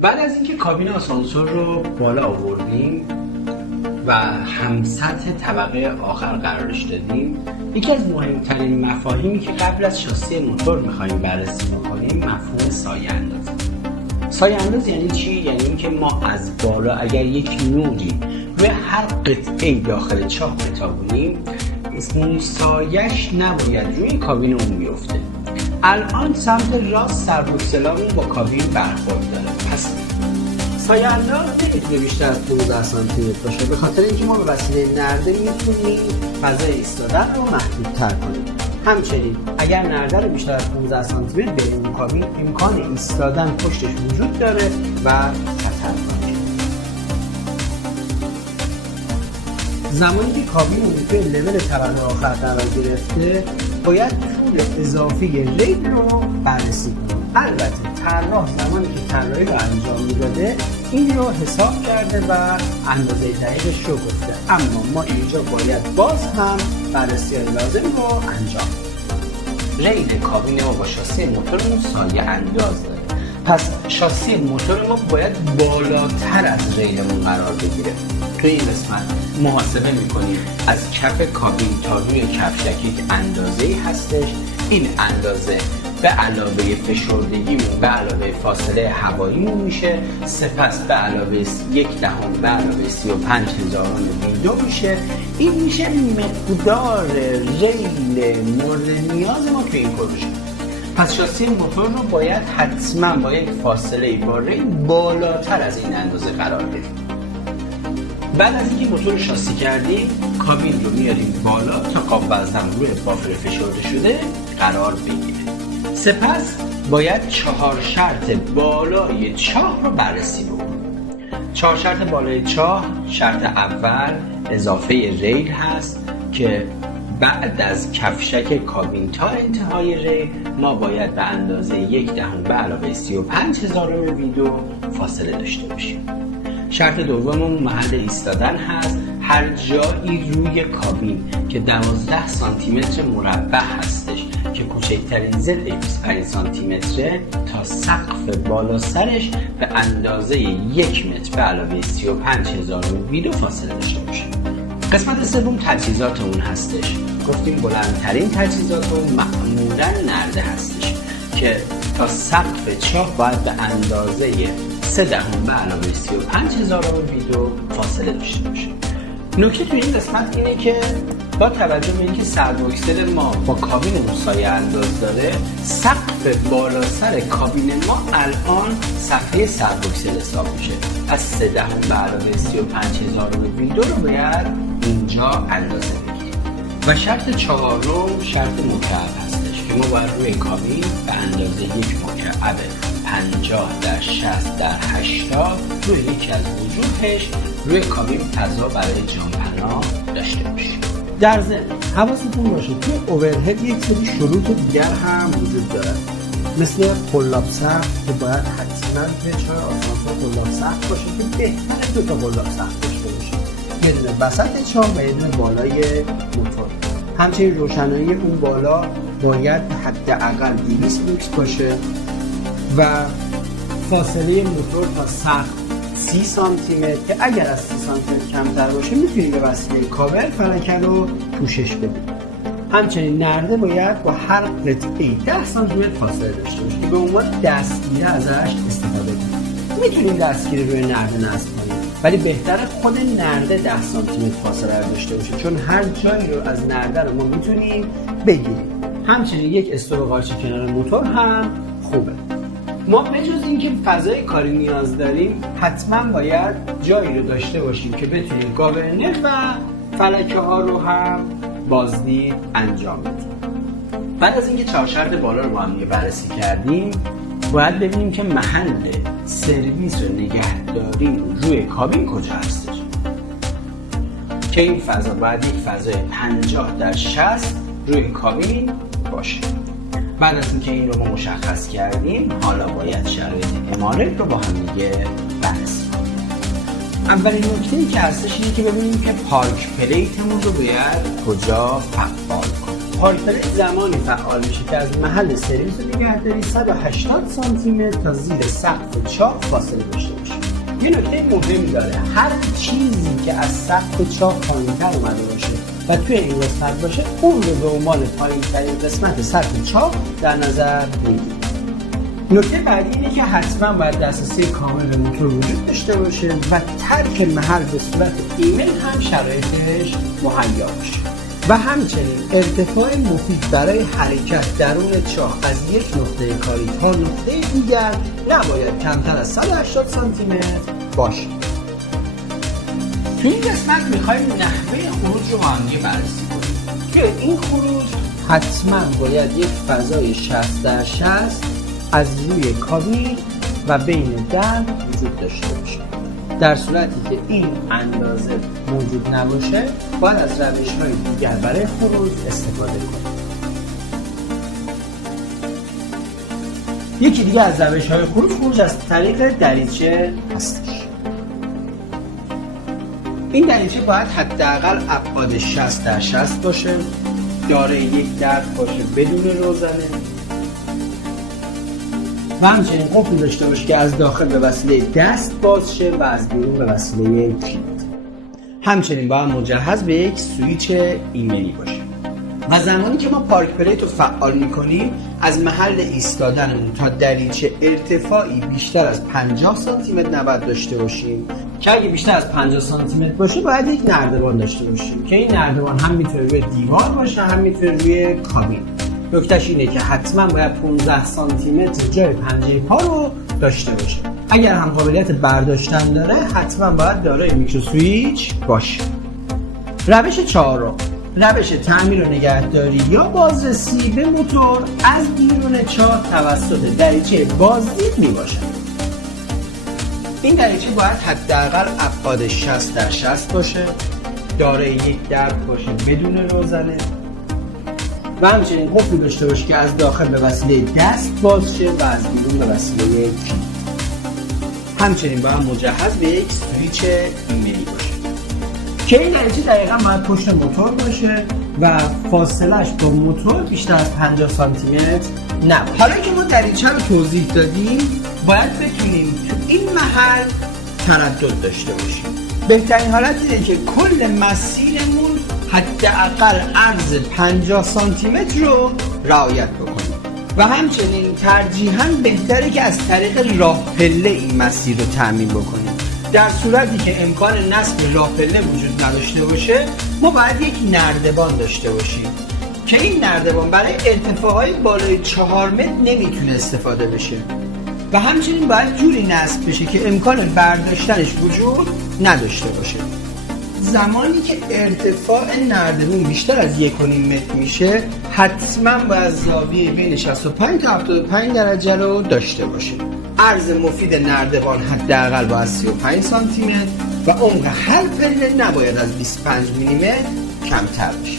بعد از اینکه کابین آسانسور رو بالا آوردیم و هم سطح طبقه آخر قرارش دادیم، یکی از مهمترین مفاهیمی که قبل از شاسی موتور میخوایم بررسی بکنیم مفهوم سایه اندازی. سایه انداز یعنی چی؟ یعنی اینکه ما از بالا اگر یک نوری روی هر قطعه داخل چاه بتابونیم، سایه‌اش نباید روی کابین اون بیفته. الان سمت راست سربوکسلامون با کابین برخورد داره، پس سایه انداز نمیتونه بیشتر از 15 سانتی متر باشه، به خاطر اینکه ما به وسیله نرده میتونیم فضای ایستادن رو محدودتر کنیم. همچنین اگر نرده رو بیشتر از 15 سانتی متر بریم کابین، امکان ایستادن پشتش وجود داره و خطرناکه. زمانی که کابین توی لول طبقه آخر قرار گرفته، باید طول اضافی ریل رو بررسی کنیم. البته طراح زمانی که طراحی رو انجام میداده این رو حساب کرده و اندازه دقیقش رو گفته، اما ما اینجا باید باز هم بررسی لازم رو انجام بدیم. ریل کابین ما با شاسی موتورمون سایه انداز داره، پس شاسی موتور ما باید بالاتر از ریلمون قرار بگیره. توی این قسمت محاسبه میکنیم از کف کابین تا روی کفشک یک اندازه‌ای هستش. این اندازه به علاوه فشردگیمون به علاوه فاصله هواییمون میشه، سپس به علاوه 1/10 به علاوه 35,000 ویندو میشه. این میشه مقدار ریل مورد نیاز ما توی این پروژه. پس شاسی موتور رو باید حتما با یک فاصله با ریل بالاتر از این اندازه قرار بدیم. بعد از اینکه موتور رو شاسی کردیم، کابین رو میاریم بالا تا قاب وزنم روی بافر فشرده شده قرار بگیره. سپس باید 4 شرط بالای چاه رو بررسی بکنیم. 4 شرط بالای چاه: شرط اول اضافه ریل هست که بعد از کفشک کابین تا انتهای ریل ما باید به اندازه 1/10 به علاوه 35,000 ویندو فاصله داشته باشیم. شرط دوممون محل ایستادن هست. هر جایی روی کابین که 12 سانتی متر مربع هستش که کوچکترین ضلع 25 سانتی متره تا سقف بالا سرش به اندازه 1 متر به علاوه 35,000 ویندو فاصله داشته باشه. قسمت سوم تجهیزات اون هستش. گفتیم بلندترین تجهیزات اون معمولا نرده هستش که تا سقف چاه باید به اندازه 3/10 به علاوه 35,000 ویندو فاصله داشته باشه. نکته توی این قسمت اینه که با توجه به اینکه سربوکسل ما با کابین سایه انداز داره، سقف بالا سر کابین ما الان صفحه سربوکسل حساب میشه. از 3/10 به علاوه 35,000 ویندو رو باید اینجا اندازه بگیریم. و شرط چهارم شرط مکعب هستش که ما باید روی کابین به اندازه یک مکعب 50/60/80 روی یکی از وجوهش روی کابین فضا برای جانپناه داشته باشیم. در ضمن حواستون باشه توی اوورهد یک سری شروط دیگر هم وجود داره، مثل قلاب سقف که باید حتما توی چاه آسانسور قلاب سقف باشه که بهتره 2 تا قلاب سقف داشته باشه، یه دونه وسط چاه و یه دونه بالای موتور. همچنین روشنایی اون بالا باید حداقل 200 لوکس باشه و فاصله موتور تا سقف 30 سانتی متر که اگر از 30 سانتی متر کمتر باشه میتونید به وسیله کابل فلکه رو پوشش بدید. همچنین نرده باید با هر قطعه 10 سانتی متر فاصله داشته باشه که به عنوان دستگیره ازش استفاده کنید. میتونید دستگیره روی نرده نصب کنید، ولی بهتره خود نرده 10 سانتی متر فاصله داشته باشه، چون هر جایی رو از نرده رو ما میتونیم بگیریم. همچنین یک استوب قارچ کنار موتور هم خوبه. ما بجز اینکه فضای کاری نیاز داریم، حتما باید جایی رو داشته باشیم که بتونیم گاورنر و فلکه ها رو هم بازدید انجام بدیم. بعد از اینکه 4 شرط بالا رو با هم بررسی کردیم، باید ببینیم که محل سرویس و نگهداری روی کابین کجا هستش که این فضا باید یک فضای 50/60 روی کابین باشه. بعد از اینکه این رو ما مشخص کردیم، حالا باید شرایط عمارت رو با هم دیگه بررسی کنیم. اولین نکته‌ای که هستش اینه که ببینیم که پارک پلیتمون رو باید کجا فعال کنیم. پارک پلیت زمانی فعال میشه که از محل سرویس و نگهداری 180 سانتی متر تا زیر سقف چاه فاصله داشته باشه. یه نکته مهم داره، هر چیزی که از سقف چاه پایین‌تر اومده باشه و توی این قسمت باشه، اون رو به عنوان پایین‌ترین قسمت سقف چاه در نظر میگیریم. نکته بعدی اینه که حتما باید دسترسی کامل به موتور وجود داشته باشه و ترک محل به صورت ایمن هم شرایطش مهیا باشه و همچنین ارتفاع مفید برای حرکت درون چاه از یک نقطه کاری تا نقطه دیگر نباید کمتر از 180 سانتی متر باشه. تو این قسمت میخوایم نحوه خروج رو با هم بررسی کنیم که این خروج حتما باید یک فضای 60/60 از روی کابین و بین در وجود داشته باشه. در صورتی که این اندازه موجود نباشه باید از روش‌های دیگر برای خروج استفاده کنیم. یکی دیگه از روش‌های خروج از طریق دریچه هستش. این دریچه باید حداقل ابعاد 60/60 باشه، دارای یک درب باشه بدون روزنه و همچنین قفل داشته باشه که از داخل به وسیله دست باز شه و از بیرون به وسیله کلید. همچنین باید مجهز به یک سویچ ایمنی باشه. و زمانی که ما پارک پلیت رو فعال میکنیم از محل ایستادنمون تا دریچه ارتفاعی بیشتر از 50 سانتی متر نباید داشته باشیم که اگه بیشتر از 50 سانتی متر باشه باید یک نردبان داشته باشیم که این نردبان هم میتونه روی دیوار باشه هم میتونه روی کابین. نکتهش اینه که حتما باید 15 سانتی متر جای پنجه پا رو داشته باشه. اگر هم قابلیت برداشتن داره حتما باید دارای میکرو سویچ باشه. روش چهارم، روش تعمیر و نگهداری یا بازرسی به موتور از بیرون چاه توسط دریچه بازدید می باشد. این دریچه باید حداقل ابعاد 60/60 باشه، دارای یک درب باشه بدون روزنه و همچنین قفلی داشته باشه که از داخل به وسیله دست باز شه و از بیرون به وسیله کلید. همچنین باید مجهز به یک سویچ ایمنی باشه که این دریچه دقیقا باید پشت موتور باشه و فاصلش با موتور بیشتر از 50 سانتی متر نباشه. حالا که ما دریچه رو توضیح دادیم باید بتونیم تو این محل تردد داشته باشیم. بهترین حالت اینه که کل مسیرمون حداقل عرض 50 سانتی متر رو رعایت بکنیم و همچنین ترجیحاً بهتره که از طریق راه پله این مسیر رو تأمین بکنیم. در صورتی که امکان نصب راه پله وجود نداشته باشه ما باید یک نردبان داشته باشیم که این نردبان برای ارتفاعهای بالای 4 متر نمیتونه استفاده بشه و همچنین باید جوری نصب بشه که امکان برداشتنش وجود نداشته باشه. زمانی که ارتفاع نردبون بیشتر از 1.5 متر میشه حتما باید زاویه بین 65 تا 75 درجه رو داشته باشه. عرض مفید نردبان حداقل باید 35 سانتی متر و عمق هر پله نباید از 25 میلیمتر کمتر باشه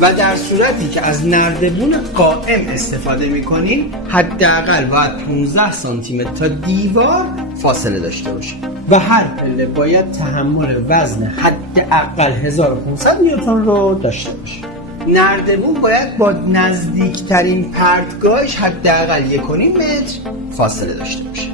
و در صورتی که از نردبون قائم استفاده میکنیم حداقل باید 15 سانتی متر تا دیوار فاصله داشته باشه و هر پله باید تحمل وزن حداقل 1500 نیوتن رو داشته باشه. نردبون باید با نزدیکترین پرتگاهش حداقل 1.5 متر فاصله داشته باشه.